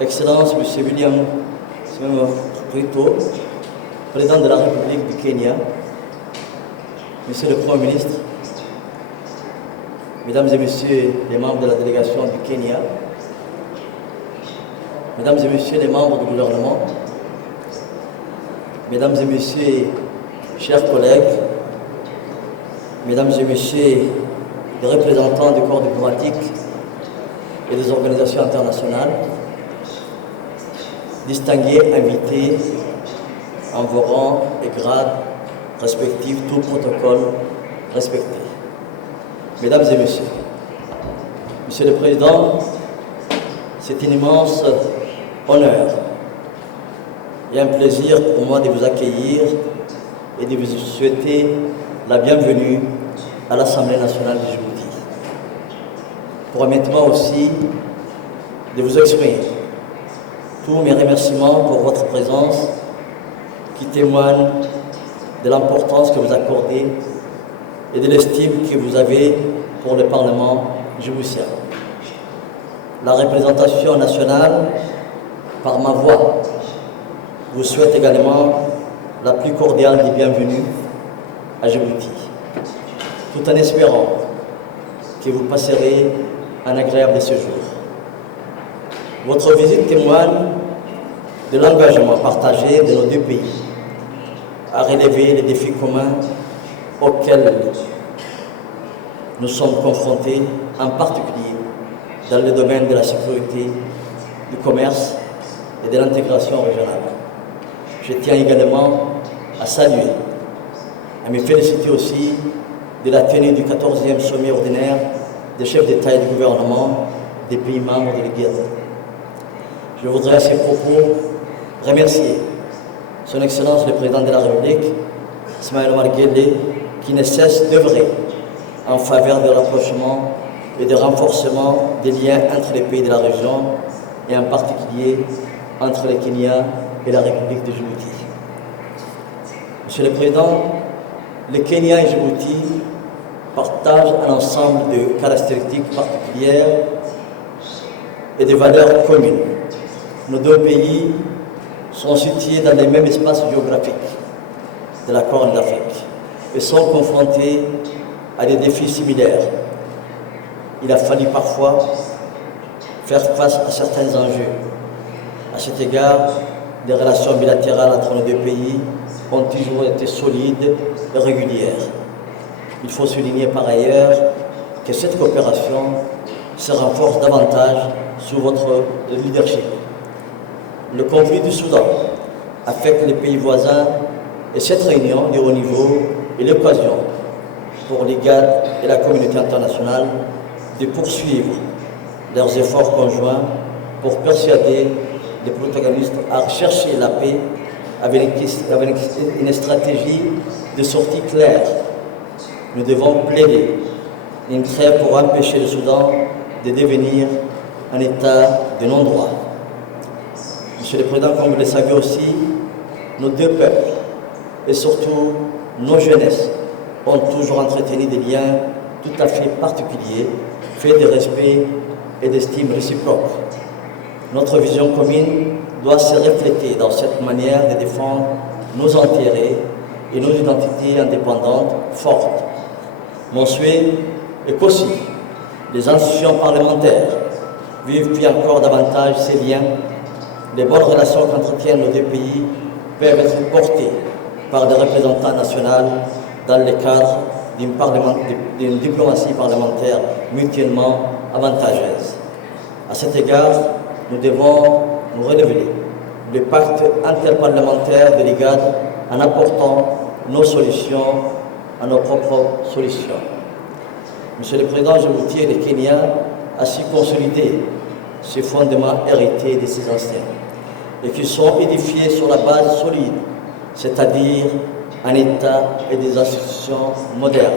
Excellence, M. William Ruto, président de la République du Kenya, Monsieur le Premier ministre, Mesdames et Messieurs les membres de la délégation du Kenya, Mesdames et Messieurs les membres du gouvernement, Mesdames et Messieurs, chers collègues, Mesdames et Messieurs les représentants du corps diplomatique et des organisations internationales, distingués invités en vos rangs et grades respectifs, tout protocole respecté. Mesdames et Messieurs, Monsieur le Président, c'est un immense honneur et un plaisir pour moi de vous accueillir et de vous souhaiter la bienvenue à l'Assemblée nationale de Djibouti. Permettez-moi aussi de vous exprimer tous mes remerciements pour votre présence qui témoigne de l'importance que vous accordez et de l'estime que vous avez pour le Parlement djiboutien. La représentation nationale, par ma voix, vous souhaite également la plus cordiale des bienvenues à Djibouti, tout en espérant que vous passerez un agréable séjour. Votre visite témoigne de l'engagement partagé de nos deux pays à relever les défis communs auxquels nous sommes confrontés, en particulier dans le domaine de la sécurité, du commerce et de l'intégration régionale. Je tiens également à saluer, à me féliciter aussi de la tenue du 14e sommet ordinaire des chefs d'État et de gouvernement des pays membres de l'IGAD. Je voudrais à ces propos remercier Son Excellence le Président de la République, Ismaël Omar Guelleh, qui ne cesse d'œuvrer en faveur de rapprochement et de renforcement des liens entre les pays de la région et en particulier entre le Kenya et la République de Djibouti. Monsieur le Président, le Kenya et Djibouti partagent un ensemble de caractéristiques particulières et de valeurs communes. Nos deux pays sont situés dans les mêmes espaces géographiques de la Corne d'Afrique et sont confrontés à des défis similaires. Il a fallu parfois faire face à certains enjeux. À cet égard, les relations bilatérales entre nos deux pays ont toujours été solides et régulières. Il faut souligner par ailleurs que cette coopération se renforce davantage sous votre leadership. Le conflit du Soudan affecte les pays voisins et cette réunion de haut niveau est l'occasion pour l'IGAD et la communauté internationale de poursuivre leurs efforts conjoints pour persuader les protagonistes à chercher la paix avec une stratégie de sortie claire. Nous devons plaider une trêve pour empêcher le Soudan de devenir un État de non-droit. Monsieur le Président, comme vous le savez aussi, nos deux peuples et surtout nos jeunesses ont toujours entretenu des liens tout à fait particuliers, faits de respect et d'estime réciproque. Notre vision commune doit se refléter dans cette manière de défendre nos intérêts et nos identités indépendantes fortes. Mon souhait est qu'aussi les institutions parlementaires vivent puis encore davantage ces liens. Les bonnes relations qu'entretiennent nos deux pays peuvent être portées par des représentants nationaux dans le cadre d'une diplomatie parlementaire mutuellement avantageuse. À cet égard, nous devons nous relever le pacte interparlementaire de l'IGAD en apportant nos solutions à nos propres solutions. Monsieur le Président, Djibouti et le Kenya a su consolider ces fondements hérités de ces anciens et qui sont édifiés sur la base solide, c'est-à-dire un État et des institutions modernes.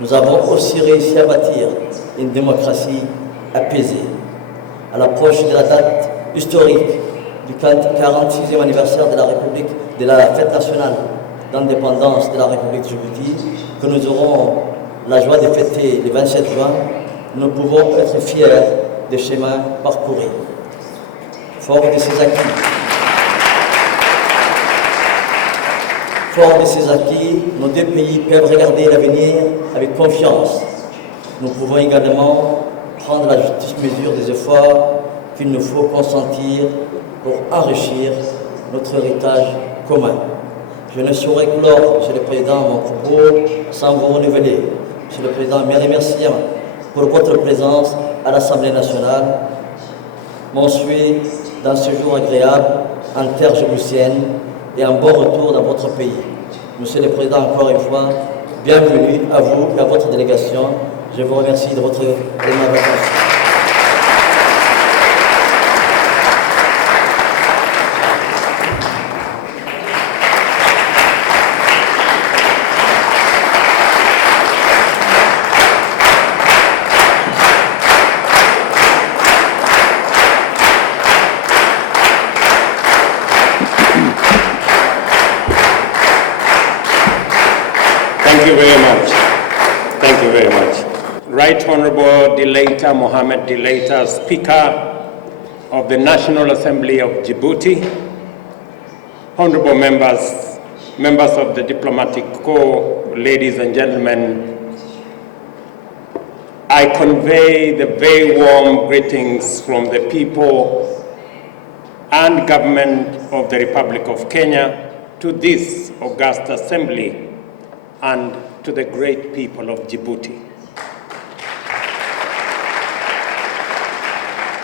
Nous avons aussi réussi à bâtir une démocratie apaisée. À l'approche de la date historique du 46e anniversaire de la République, de la fête nationale d'indépendance de la République de Djibouti, que nous aurons la joie de fêter le 27 juin, nous pouvons être fiers des chemins parcourus. Fort de ces acquis, nos deux pays peuvent regarder l'avenir avec confiance. Nous pouvons également prendre la juste mesure des efforts qu'il nous faut consentir pour enrichir notre héritage commun. Je ne saurais clore, Monsieur le Président, mon propos sans vous renouveler, Monsieur le Président, mes remerciements pour votre présence à l'Assemblée nationale, mon souhait d'un séjour agréable en terre djiboutienne et un bon retour dans votre pays. Monsieur le Président, encore une fois, bienvenue à vous et à votre délégation. Je vous remercie de votre aimable attention. Thank you very much. Thank you very much. Right Honorable Dilator Mohammed Dilator, Speaker of the National Assembly of Djibouti, Honorable members, members of the Diplomatic Corps, ladies and gentlemen, I convey the very warm greetings from the people and government of the Republic of Kenya to this august assembly and to the great people of Djibouti.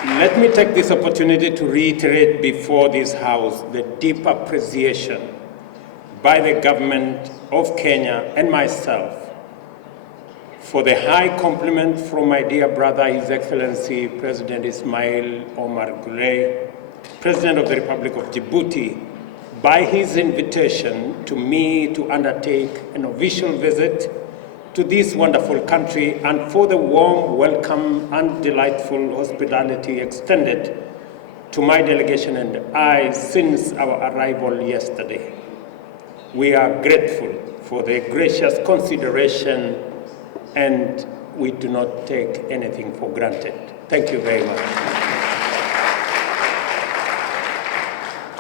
Let me take this opportunity to reiterate before this House the deep appreciation by the government of Kenya and myself for the high compliment from my dear brother, His Excellency President Ismail Omar Guelleh, President of the Republic of Djibouti, by his invitation to me to undertake an official visit to this wonderful country and for the warm welcome and delightful hospitality extended to my delegation and I since our arrival yesterday. We are grateful for the gracious consideration and we do not take anything for granted. Thank you very much.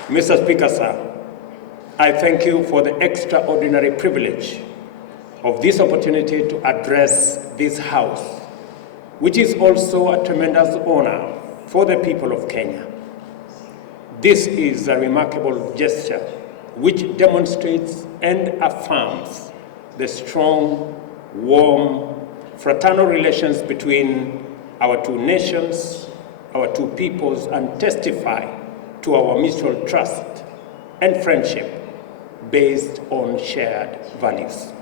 Mr. Speaker, sir, I thank you for the extraordinary privilege of this opportunity to address this House, which is also a tremendous honor for the people of Kenya. This is a remarkable gesture which demonstrates and affirms the strong, warm, fraternal relations between our two nations, our two peoples, and testify to our mutual trust and friendship based on shared values.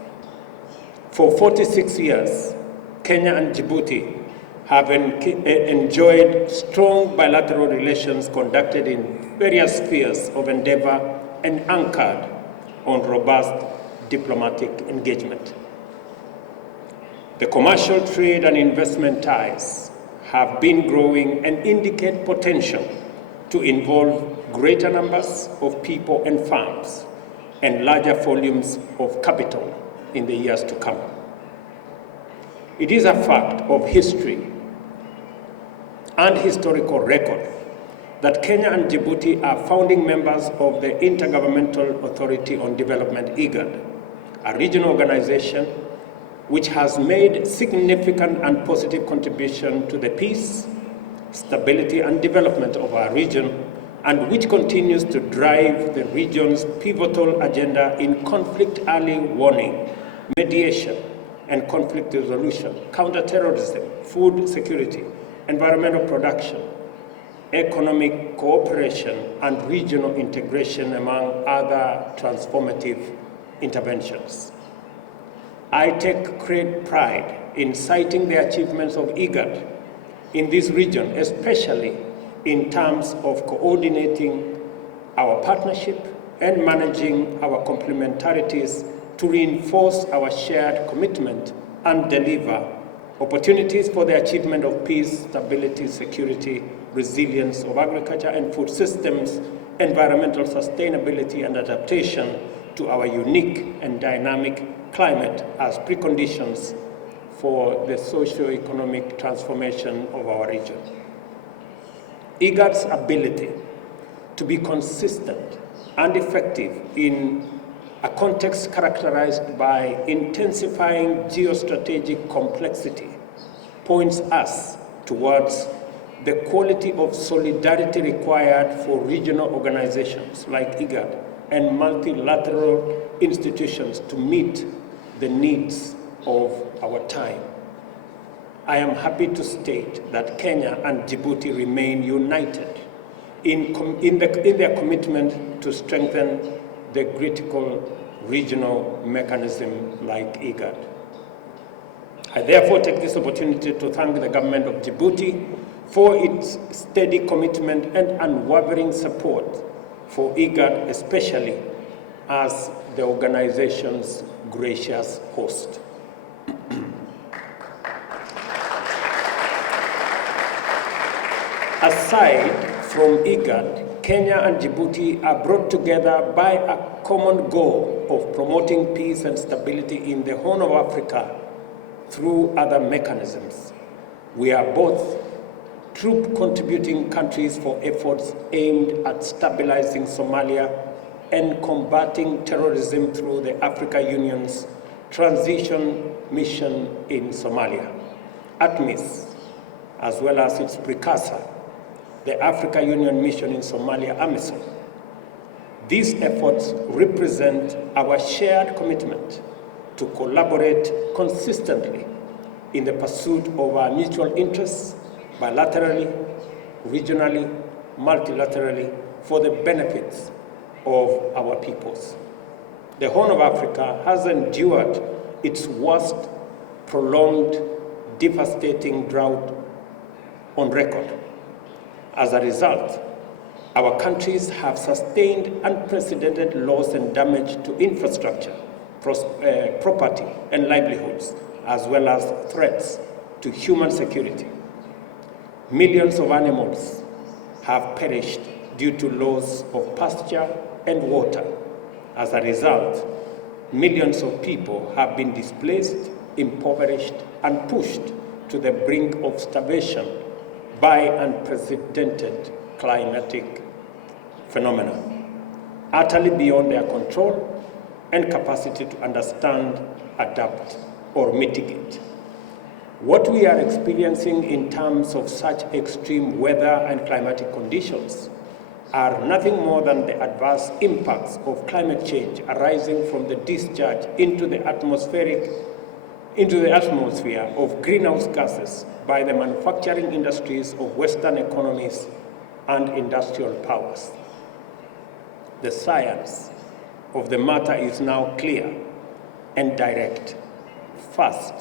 For 46 years, Kenya and Djibouti have enjoyed strong bilateral relations conducted in various spheres of endeavor and anchored on robust diplomatic engagement. The commercial trade and investment ties have been growing and indicate potential to involve greater numbers of people and firms and larger volumes of capital in the years to come. It is a fact of history and historical record that Kenya and Djibouti are founding members of the Intergovernmental Authority on Development, IGAD, a regional organization which has made significant and positive contribution to the peace, stability, and development of our region, and which continues to drive the region's pivotal agenda in conflict early warning, mediation, and conflict resolution, counterterrorism, food security, environmental production, economic cooperation, and regional integration, among other transformative interventions. I take great pride in citing the achievements of IGAD in this region, especially in terms of coordinating our partnership and managing our complementarities to reinforce our shared commitment and deliver opportunities for the achievement of peace, stability, security, resilience of agriculture and food systems, environmental sustainability and adaptation to our unique and dynamic climate as preconditions for the socio-economic transformation of our region. IGAD's ability to be consistent and effective in a context characterized by intensifying geostrategic complexity points us towards the quality of solidarity required for regional organizations like IGAD and multilateral institutions to meet the needs of our time. I am happy to state that Kenya and Djibouti remain united in their commitment to strengthen the critical regional mechanism like IGAD. I therefore take this opportunity to thank the government of Djibouti for its steady commitment and unwavering support for IGAD, especially as the organization's gracious host. Aside from IGAD, Kenya and Djibouti are brought together by a common goal of promoting peace and stability in the Horn of Africa through other mechanisms. We are both troop-contributing countries for efforts aimed at stabilizing Somalia and combating terrorism through the Africa Union's transition mission in Somalia, ATMIS, as well as its precursor, the Africa Union mission in Somalia, AMISOM. These efforts represent our shared commitment to collaborate consistently in the pursuit of our mutual interests, bilaterally, regionally, multilaterally, for the benefits of our peoples. The Horn of Africa has endured its worst prolonged, devastating drought on record. As a result, our countries have sustained unprecedented loss and damage to infrastructure, property, and livelihoods, as well as threats to human security. Millions of animals have perished due to loss of pasture and water. As a result, millions of people have been displaced, impoverished, and pushed to the brink of starvation by unprecedented climatic phenomena, utterly beyond their control and capacity to understand, adapt, or mitigate. What we are experiencing in terms of such extreme weather and climatic conditions are nothing more than the adverse impacts of climate change arising from the discharge into the atmosphere of greenhouse gases by the manufacturing industries of Western economies and industrial powers. The science of the matter is now clear and direct. First,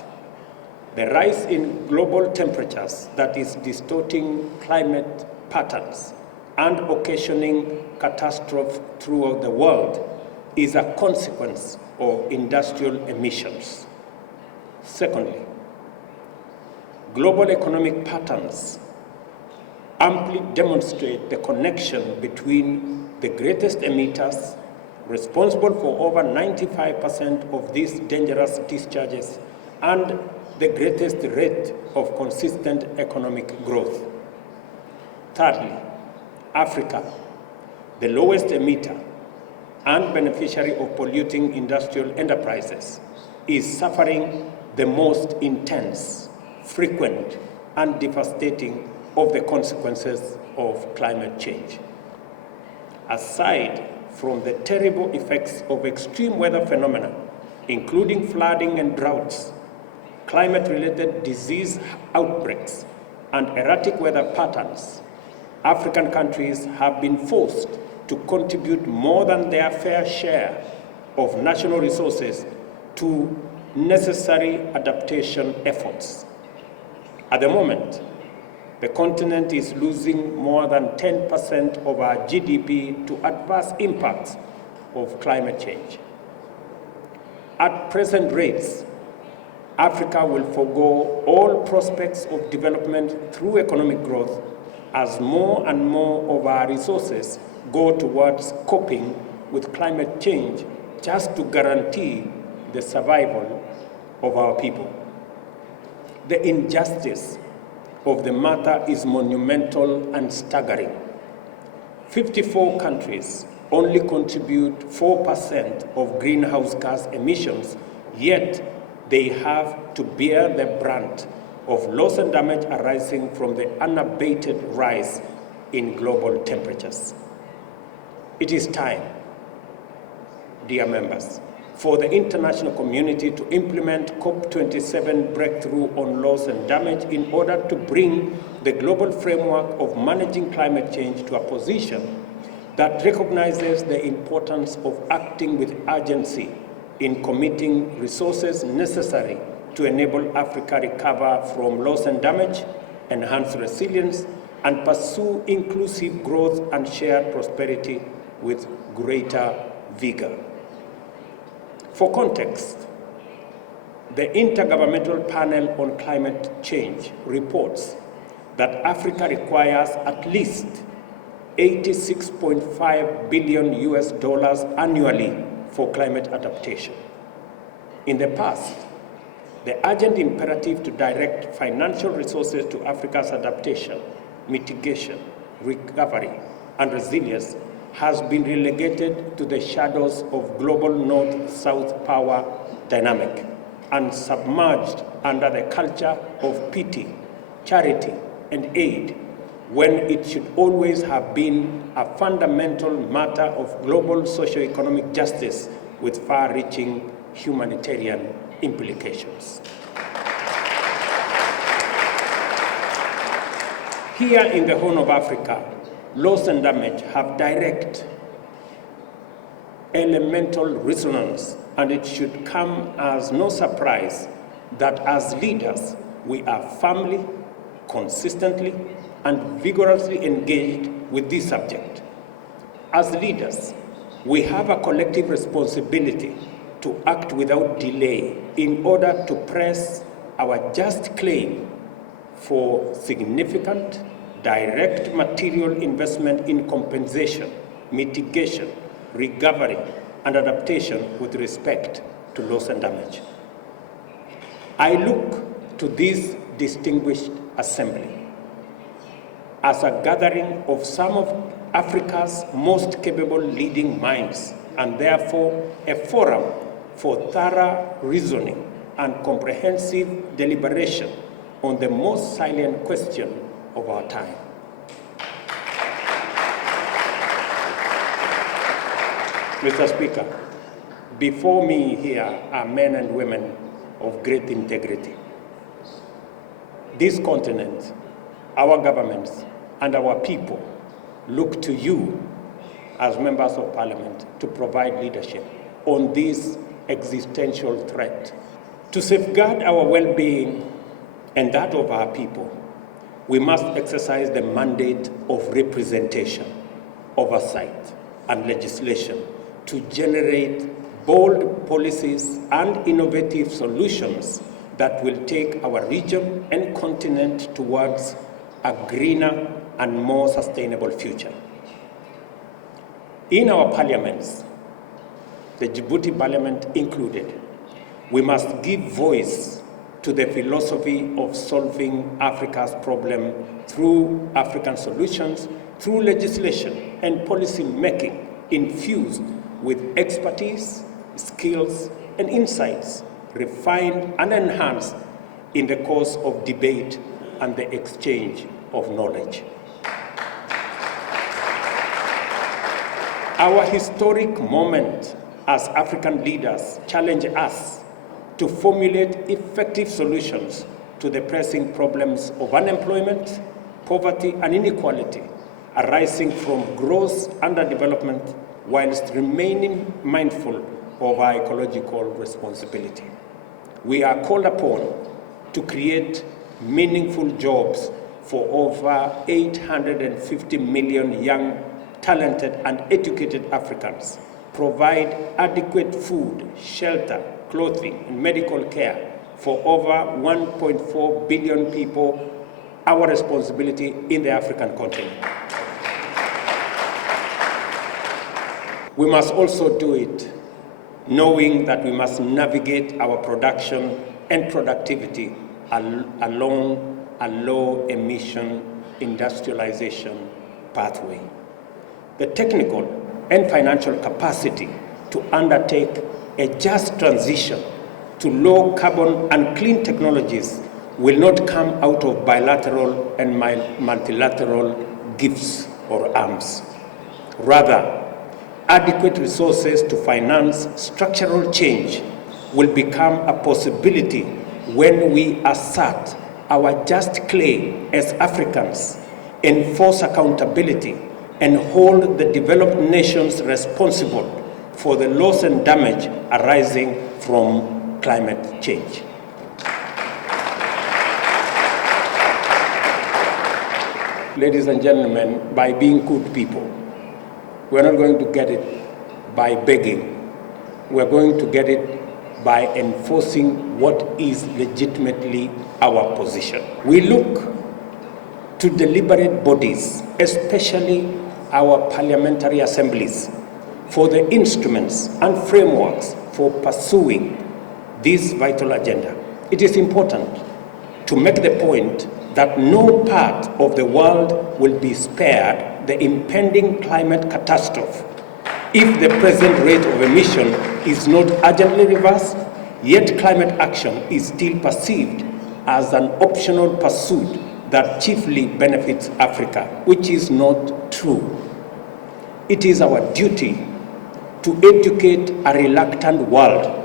the rise in global temperatures that is distorting climate patterns and occasioning catastrophe throughout the world is a consequence of industrial emissions. Secondly, global economic patterns amply demonstrate the connection between the greatest emitters, responsible for over 95% of these dangerous discharges, and the greatest rate of consistent economic growth. Thirdly, Africa, the lowest emitter and beneficiary of polluting industrial enterprises, is suffering the most intense, frequent, and devastating of the consequences of climate change. Aside from the terrible effects of extreme weather phenomena, including flooding and droughts, climate-related disease outbreaks, and erratic weather patterns, African countries have been forced to contribute more than their fair share of national resources to necessary adaptation efforts. At the moment, the continent is losing more than 10% of our GDP to adverse impacts of climate change. At present rates, Africa will forego all prospects of development through economic growth as more and more of our resources go towards coping with climate change just to guarantee the survival of our people. The injustice of the matter is monumental and staggering. 54 countries only contribute 4% of greenhouse gas emissions, yet they have to bear the brunt of loss and damage arising from the unabated rise in global temperatures. It is time, dear members, for the international community to implement COP27 breakthrough on loss and damage in order to bring the global framework of managing climate change to a position that recognizes the importance of acting with urgency in committing resources necessary to enable Africa recover from loss and damage, enhance resilience, and pursue inclusive growth and shared prosperity with greater vigor. For context, the Intergovernmental Panel on Climate Change reports that Africa requires at least $86.5 billion annually for climate adaptation. In the past, the urgent imperative to direct financial resources to Africa's adaptation, mitigation, recovery, and resilience has been relegated to the shadows of global north-south power dynamic and submerged under the culture of pity, charity, and aid, when it should always have been a fundamental matter of global socio-economic justice with far-reaching humanitarian implications. Here in the Horn of Africa, loss and damage have direct elemental resonance, and it should come as no surprise that as leaders, we are firmly, consistently, and vigorously engaged with this subject. As leaders, we have a collective responsibility to act without delay in order to press our just claim for significant, direct material investment in compensation, mitigation, recovery, and adaptation with respect to loss and damage. I look to this distinguished assembly as a gathering of some of Africa's most capable leading minds, and therefore a forum for thorough reasoning and comprehensive deliberation on the most salient question of our time. Mr. Speaker, before me here are men and women of great integrity. This continent, our governments, and our people look to you as members of Parliament to provide leadership on this existential threat. To safeguard our well-being and that of our people, we must exercise the mandate of representation, oversight, and legislation to generate bold policies and innovative solutions that will take our region and continent towards a greener and more sustainable future. In our parliaments, the Djibouti Parliament included, we must give voice to the philosophy of solving Africa's problem through African solutions, through legislation and policy making infused with expertise, skills, and insights, refined and enhanced in the course of debate and the exchange of knowledge. Our historic moment as African leaders challenge us to formulate effective solutions to the pressing problems of unemployment, poverty, and inequality arising from gross underdevelopment, whilst remaining mindful of our ecological responsibility. We are called upon to create meaningful jobs for over 850 million young, talented, and educated Africans, provide adequate food, shelter, clothing, and medical care for over 1.4 billion people our responsibility in the African continent. We must also do it knowing that we must navigate our production and productivity along a low-emission industrialization pathway. The technical and financial capacity to undertake a just transition to low-carbon and clean technologies will not come out of bilateral and multilateral gifts or arms. Rather, adequate resources to finance structural change will become a possibility when we assert our just claim as Africans, enforce accountability, and hold the developed nations responsible for the loss and damage arising from climate change. Ladies and gentlemen, by being good people, we're not going to get it by begging. We're going to get it by enforcing what is legitimately our position. We look to deliberate bodies, especially our parliamentary assemblies, for the instruments and frameworks for pursuing this vital agenda. It is important to make the point that no part of the world will be spared the impending climate catastrophe if the present rate of emission is not urgently reversed, yet climate action is still perceived as an optional pursuit that chiefly benefits Africa, which is not true. It is our duty to educate a reluctant world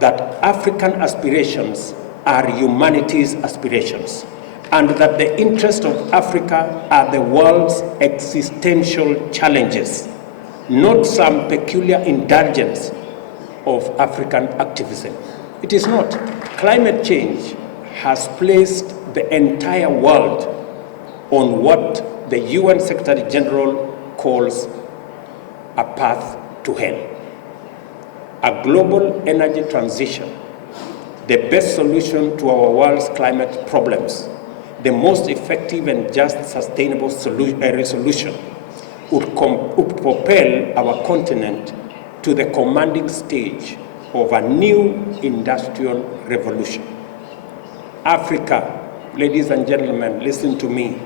that African aspirations are humanity's aspirations, and that the interests of Africa are the world's existential challenges, not some peculiar indulgence of African activism. It is not. Climate change has placed the entire world on what the UN Secretary General calls a path to hell. A global energy transition, the best solution to our world's climate problems, the most effective and just sustainable resolution, would propel our continent to the commanding stage of a new industrial revolution. Africa, ladies and gentlemen, listen to me.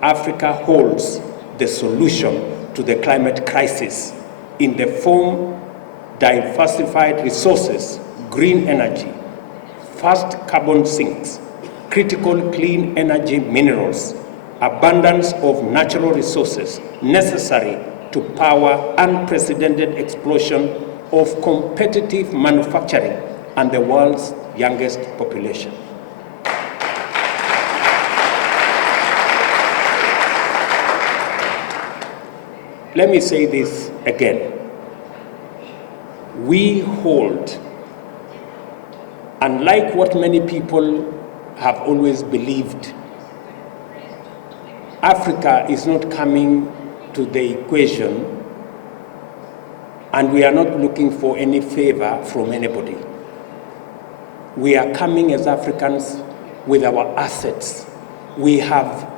Africa holds the solution to the climate crisis in the form diversified resources, green energy, fast carbon sinks, critical clean energy minerals, abundance of natural resources necessary to power unprecedented explosion of competitive manufacturing and the world's youngest population. Let me say this again. We hold, unlike what many people have always believed, Africa is not coming to the equation, and we are not looking for any favor from anybody. We are coming as Africans with our assets. We have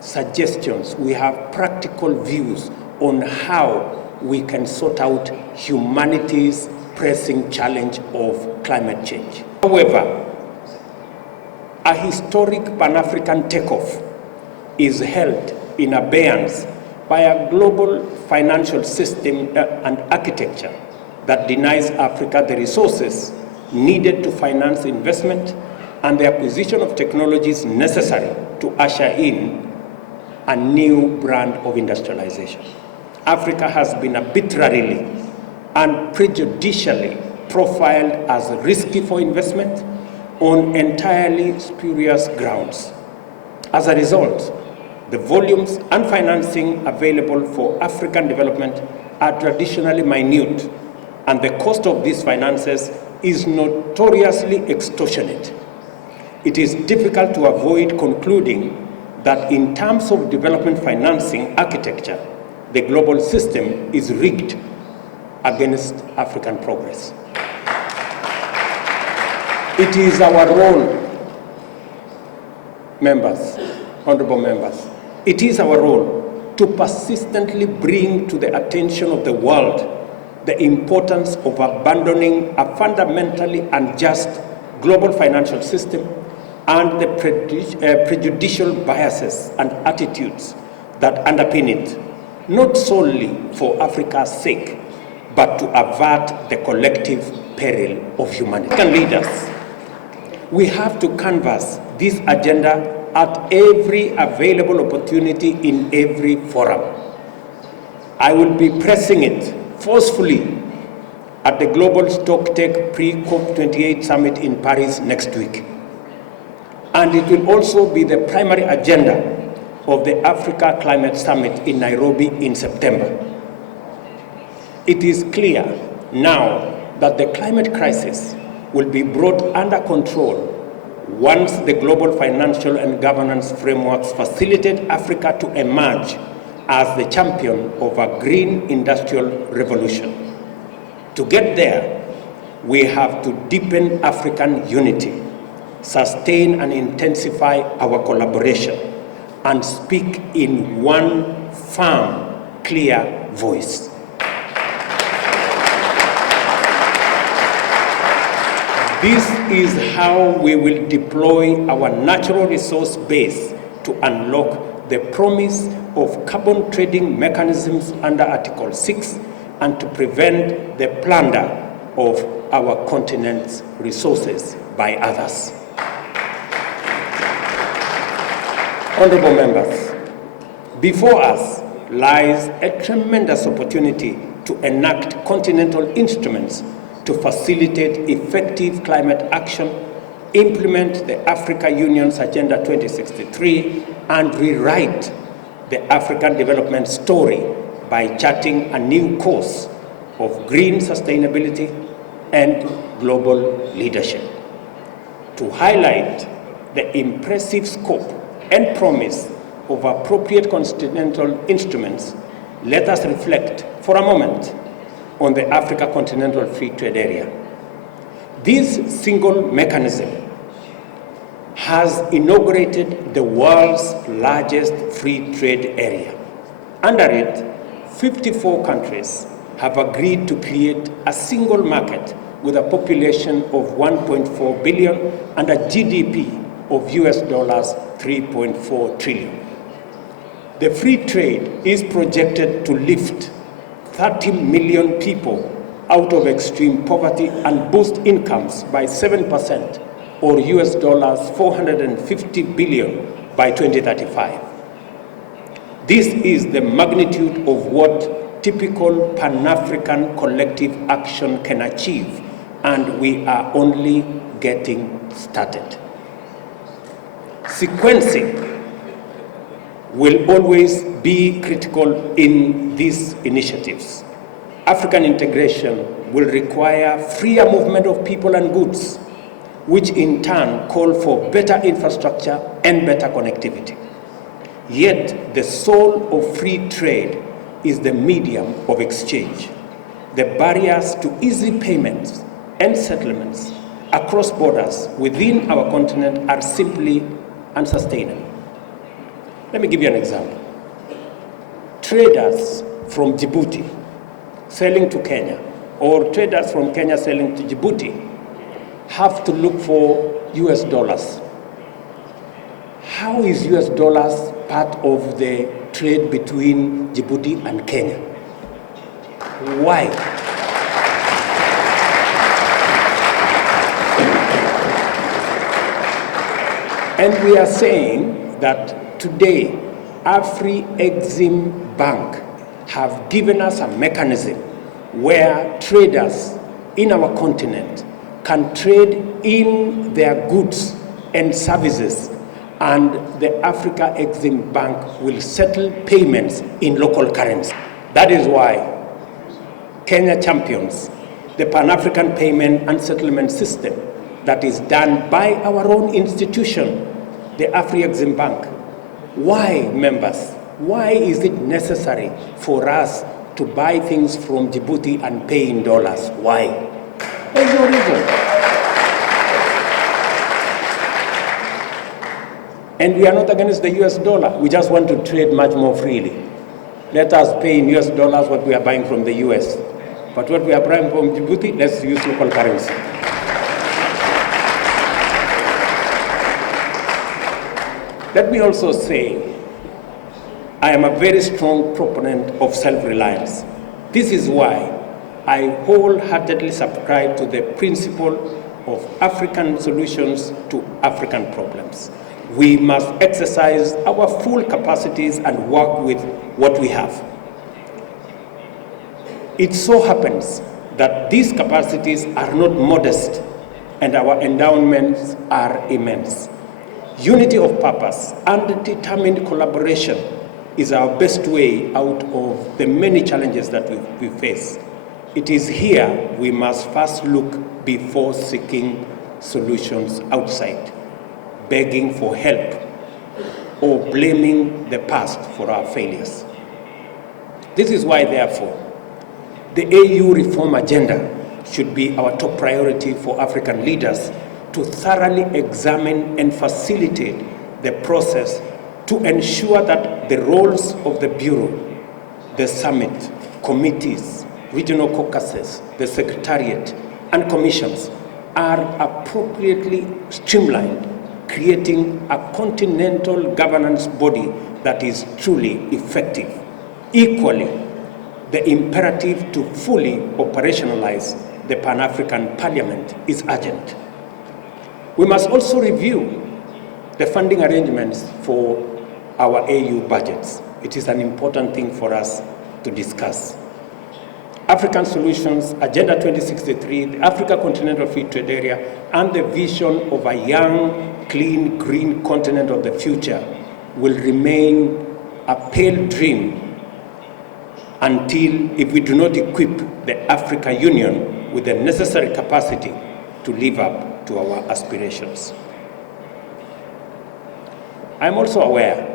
suggestions, we have practical views on how we can sort out humanity's pressing challenge of climate change. However, a historic Pan-African takeoff is held in abeyance by a global financial system and architecture that denies Africa the resources needed to finance investment and the acquisition of technologies necessary to usher in a new brand of industrialization. Africa has been arbitrarily and prejudicially profiled as risky for investment on entirely spurious grounds. As a result, the volumes and financing available for African development are traditionally minute, and the cost of these finances is notoriously extortionate. It is difficult to avoid concluding that in terms of development financing architecture, the global system is rigged against African progress. It is our role, members, honorable members, it is our role to persistently bring to the attention of the world the importance of abandoning a fundamentally unjust global financial system and the prejudicial biases and attitudes that underpin it, not solely for Africa's sake, but to avert the collective peril of humanity. African leaders, we have to canvass this agenda at every available opportunity in every forum. I will be pressing it forcefully at the Global Stocktake pre-COP28 summit in Paris next week. And it will also be the primary agenda of the Africa Climate Summit in Nairobi in September. It is clear now that the climate crisis will be brought under control once the global financial and governance frameworks facilitate Africa to emerge as the champion of a green industrial revolution. To get there, we have to deepen African unity, sustain and intensify our collaboration, and speak in one firm, clear voice. This is how we will deploy our natural resource base to unlock the promise of carbon trading mechanisms under Article 6 and to prevent the plunder of our continent's resources by others. Honorable members, before us lies a tremendous opportunity to enact continental instruments to facilitate effective climate action, implement the Africa Union's Agenda 2063, and rewrite the African development story by charting a new course of green sustainability and global leadership. To highlight the impressive scope and promise of appropriate continental instruments, let us reflect for a moment on the Africa Continental Free Trade Area. This single mechanism has inaugurated the world's largest free trade area. Under it, 54 countries have agreed to create a single market with a population of 1.4 billion and a GDP of US dollars 3.4 trillion. The free trade is projected to lift 30 million people out of extreme poverty and boost incomes by 7%, or US dollars 450 billion by 2035. This is the magnitude of what typical Pan-African collective action can achieve, and we are only getting started. Sequencing will always be critical in these initiatives. African integration will require freer movement of people and goods, which in turn call for better infrastructure and better connectivity. Yet the soul of free trade is the medium of exchange. The barriers to easy payments and settlements across borders within our continent are simply unsustainable. Let me give you an example. Traders from Djibouti selling to Kenya, or traders from Kenya selling to Djibouti, have to look for US dollars. How is US dollars part of the trade between Djibouti and Kenya? Why? And we are saying that today, Afri-Exim Bank have given us a mechanism where traders in our continent can trade in their goods and services, and the Africa-Exim Bank will settle payments in local currency. That is why Kenya champions the Pan-African payment and settlement system that is done by our own institution, the Afri-Exim Bank. Why, members? Why is it necessary for us to buy things from Djibouti and pay in dollars? Why? There's no reason. And we are not against the US dollar. We just want to trade much more freely. Let us pay in US dollars what we are buying from the US. But what we are buying from Djibouti, let's use local currency. Let me also say, I am a very strong proponent of self-reliance. This is why I wholeheartedly subscribe to the principle of African solutions to African problems. We must exercise our full capacities and work with what we have. It so happens that these capacities are not modest and our endowments are immense. Unity of purpose and determined collaboration is our best way out of the many challenges that we face. It is here we must first look before seeking solutions outside, begging for help, or blaming the past for our failures. This is why, therefore, the AU reform agenda should be our top priority for African leaders to thoroughly examine and facilitate the process to ensure that the roles of the Bureau, the summit, committees, regional caucuses, the secretariat, and commissions are appropriately streamlined, creating a continental governance body that is truly effective. Equally, the imperative to fully operationalize the Pan-African Parliament is urgent. We must also review the funding arrangements for our AU budgets. It is an important thing for us to discuss. African Solutions, Agenda 2063, the Africa Continental Free Trade Area, and the vision of a young, clean, green continent of the future will remain a pale dream until, if we do not equip the Africa Union with the necessary capacity to live up to our aspirations. I'm also aware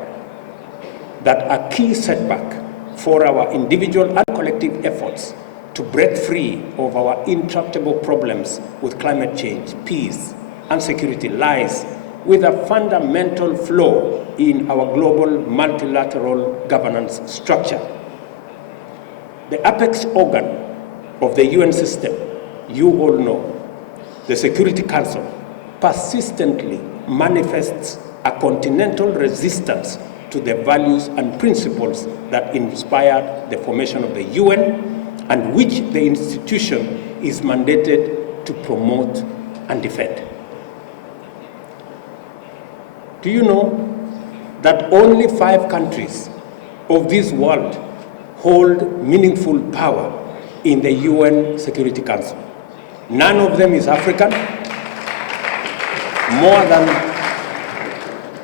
that a key setback for our individual and collective efforts to break free of our intractable problems with climate change, peace, and security lies with a fundamental flaw in our global multilateral governance structure. The apex organ of the UN system, you all know, the Security Council, persistently manifests a continental resistance to the values and principles that inspired the formation of the UN and which the institution is mandated to promote and defend. Do you know that only 5 countries of this world hold meaningful power in the UN Security Council? None of them is African.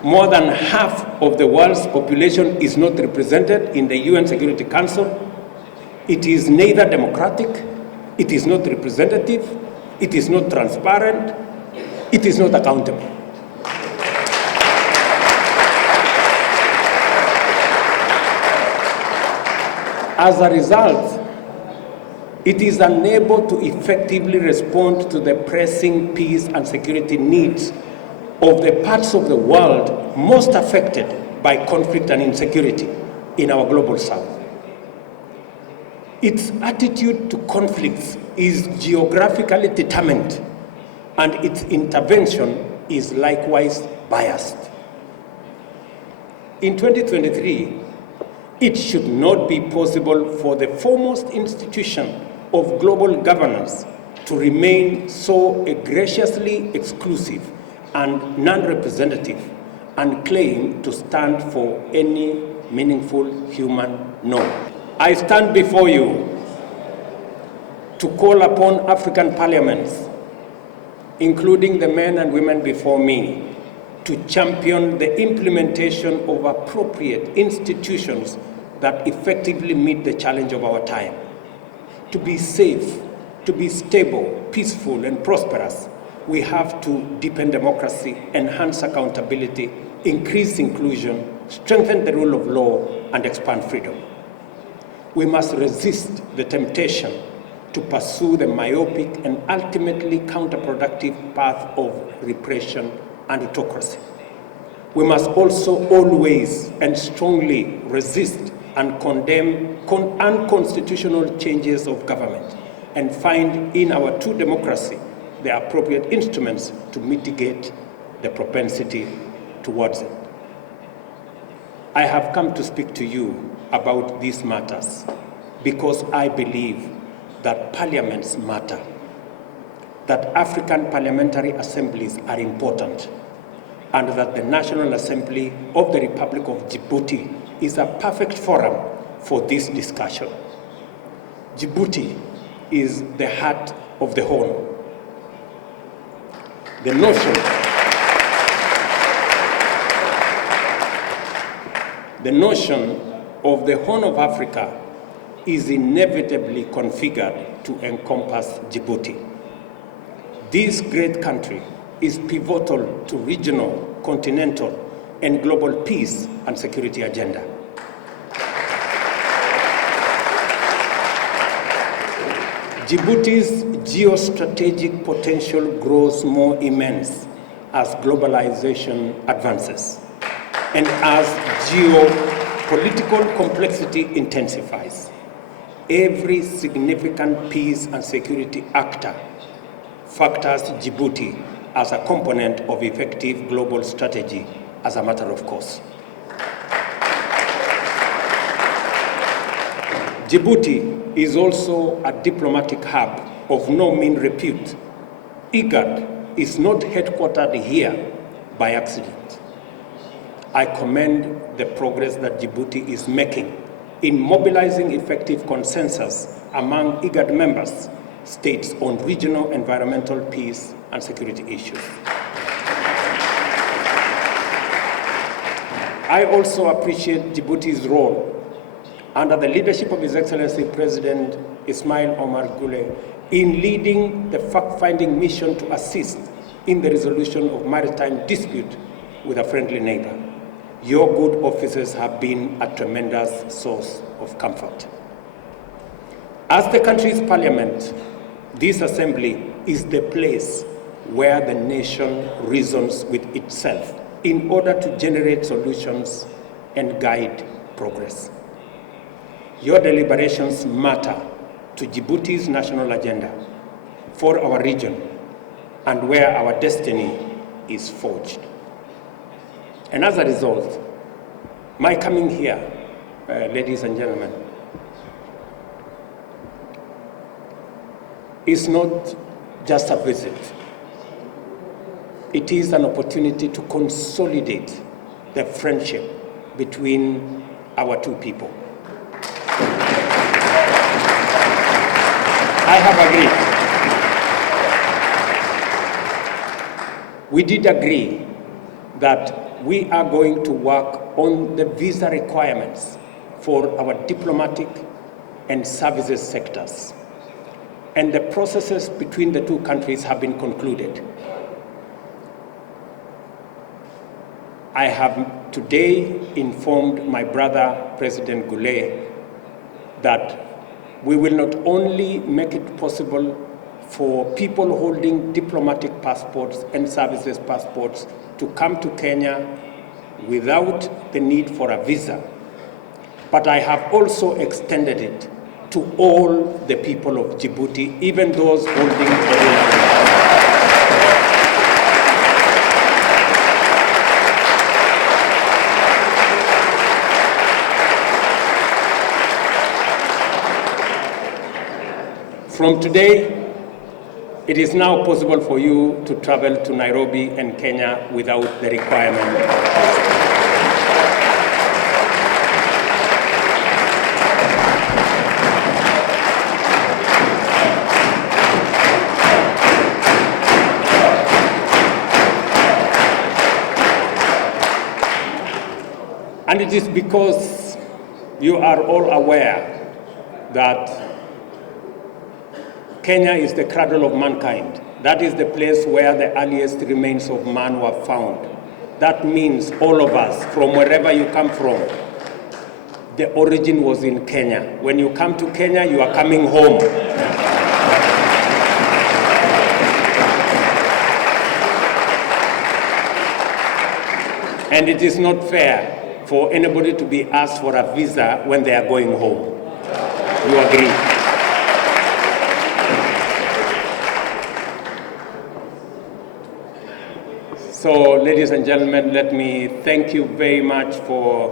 More than half of the world's population is not represented in the UN Security Council. It is neither democratic, it is not representative, it is not transparent, it is not accountable. As a result, it is unable to effectively respond to the pressing peace and security needs of the parts of the world most affected by conflict and insecurity in our global south. Its attitude to conflicts is geographically determined, and its intervention is likewise biased. In 2023, it should not be possible for the foremost institution of global governance to remain so egregiously exclusive and non-representative and claim to stand for any meaningful human norm. I stand before you to call upon African parliaments, including the men and women before me, to champion the implementation of appropriate institutions that effectively meet the challenge of our time. To be safe, to be stable, peaceful, and prosperous, we have to deepen democracy, enhance accountability, increase inclusion, strengthen the rule of law, and expand freedom. We must resist the temptation to pursue the myopic and ultimately counterproductive path of repression and autocracy. we must also always and strongly resist and condemn unconstitutional changes of government and find in our true democracy the appropriate instruments to mitigate the propensity towards it. I have come to speak to you about these matters because I believe that parliaments matter, that African parliamentary assemblies are important, and that the National Assembly of the Republic of Djibouti is a perfect forum for this discussion. Djibouti is the heart of the Horn. The notion of the Horn of Africa is inevitably configured to encompass Djibouti. This great country is pivotal to regional, continental, and global peace and security agenda. Djibouti's geostrategic potential grows more immense as globalization advances and as geopolitical complexity intensifies. Every significant peace and security actor factors Djibouti as a component of effective global strategy as a matter of course. Djibouti is also a diplomatic hub of no mean repute. IGAD is not headquartered here by accident. I commend the progress that Djibouti is making in mobilizing effective consensus among IGAD members states on regional environmental peace and security issues. I also appreciate Djibouti's role under the leadership of His Excellency President Ismail Omar Guelleh in leading the fact-finding mission to assist in the resolution of maritime dispute with a friendly neighbor. Your good offices have been a tremendous source of comfort. As the country's parliament, this assembly is the place where the nation reasons with itself in order to generate solutions and guide progress. Your deliberations matter to Djibouti's national agenda, for our region, and where our destiny is forged. And as a result, my coming here, ladies and gentlemen, is not just a visit. It is an opportunity to consolidate the friendship between our two people. I have agreed. We did agree that we are going to work on the visa requirements for our diplomatic and services sectors. And the processes between the two countries have been concluded. I have today informed my brother, President Guelleh, that we will not only make it possible for people holding diplomatic passports and services passports to come to Kenya without the need for a visa, but I have also extended it to all the people of Djibouti, even those holding foreign. From today, it is now possible for you to travel to Nairobi and Kenya without the requirement. And it is because you are all aware that Kenya is the cradle of mankind. That is the place where the earliest remains of man were found. That means all of us, from wherever you come from, the origin was in Kenya. When you come to Kenya, you are coming home. And it is not fair for anybody to be asked for a visa when they are going home. You agree? So, ladies and gentlemen, let me thank you very much for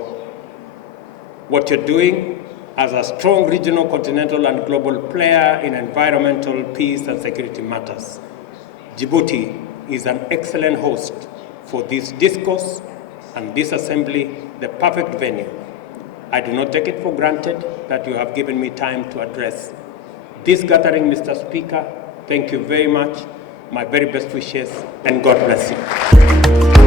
what you're doing as a strong regional, continental, and global player in environmental, peace, and security matters. Djibouti is an excellent host for this discourse and this assembly, the perfect venue. I do not take it for granted that you have given me time to address this gathering, Mr. Speaker. Thank you very much. My very best wishes, and God bless you.